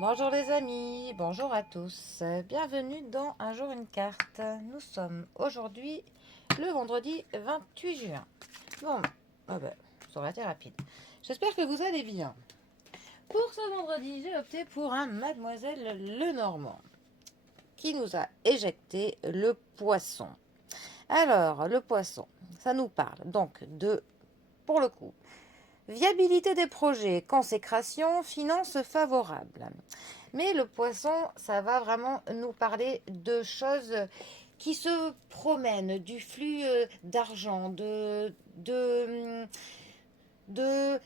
Bonjour les amis, bonjour à tous. Bienvenue dans Un jour une carte. Nous sommes aujourd'hui le vendredi 28 juin. Bon, ça aurait été rapide. J'espère que vous allez bien. Pour ce vendredi, j'ai opté pour un Mademoiselle Lenormand qui nous a éjecté le poisson. Alors, le poisson, ça nous parle donc de, pour le coup, viabilité des projets, consécration, finances favorables. Mais le poisson, ça va vraiment nous parler de choses qui se promènent, du flux d'argent, de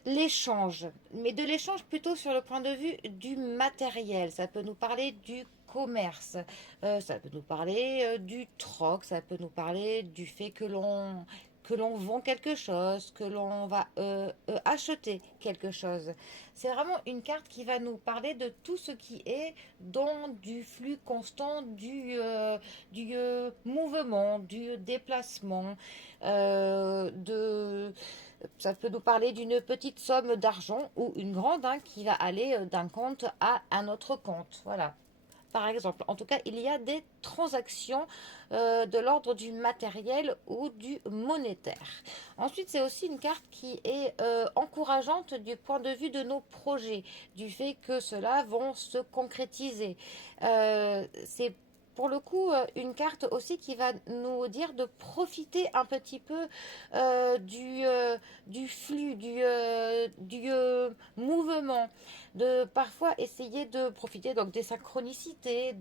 l'échange, mais de l'échange plutôt sur le point de vue du matériel. Ça peut nous parler du commerce, ça peut nous parler du troc, ça peut nous parler du fait que l'on vend quelque chose, que l'on va acheter quelque chose. C'est vraiment une carte qui va nous parler de tout ce qui est dans du flux constant, du mouvement, du déplacement, ça peut nous parler d'une petite somme d'argent ou une grande qui va aller d'un compte à un autre compte. Voilà. Par exemple, en tout cas, il y a des transactions de l'ordre du matériel ou du monétaire. Ensuite, c'est aussi une carte qui est encourageante du point de vue de nos projets, du fait que ceux-là vont se concrétiser. C'est pour le coup une carte aussi qui va nous dire de profiter un petit peu du flux, du mouvement, de parfois essayer de profiter donc des synchronicités,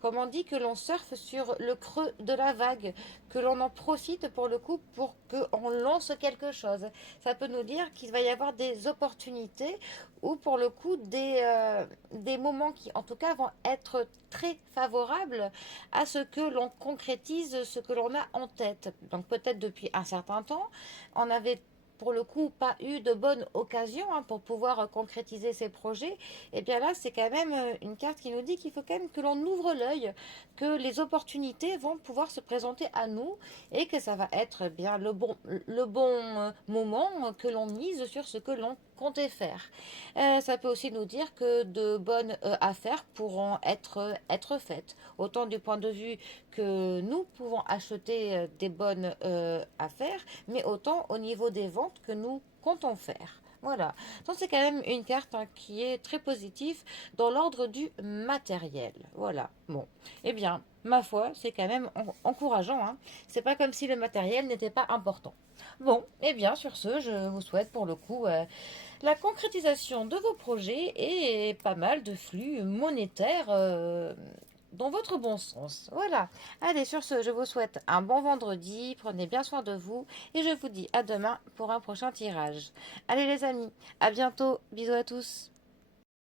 comme on dit, que l'on surfe sur le creux de la vague, que l'on en profite pour le coup pour qu'on lance quelque chose. Ça peut nous dire qu'il va y avoir des opportunités ou pour le coup des moments qui en tout cas vont être très favorables à ce que l'on concrétise ce que l'on a en tête. Donc peut-être depuis un certain temps, on avait pour le coup pas eu de bonne occasion pour pouvoir concrétiser ces projets. Et bien là c'est quand même une carte qui nous dit qu'il faut quand même que l'on ouvre l'œil, que les opportunités vont pouvoir se présenter à nous et que ça va être bien le bon moment que l'on mise sur ce que l'on comptait faire. Ça peut aussi nous dire que de bonnes affaires pourront être faites, autant du point de vue que nous pouvons acheter des bonnes affaires, mais autant au niveau des ventes que nous comptons faire. Voilà. Donc c'est quand même une carte qui est très positive dans l'ordre du matériel. Voilà. Bon. Eh bien, ma foi, c'est quand même encourageant. C'est pas comme si le matériel n'était pas important. Bon, eh bien, sur ce, je vous souhaite pour le coup la concrétisation de vos projets et pas mal de flux monétaires dans votre bon sens. Voilà. Allez, sur ce, je vous souhaite un bon vendredi. Prenez bien soin de vous et je vous dis à demain pour un prochain tirage. Allez les amis, à bientôt. Bisous à tous.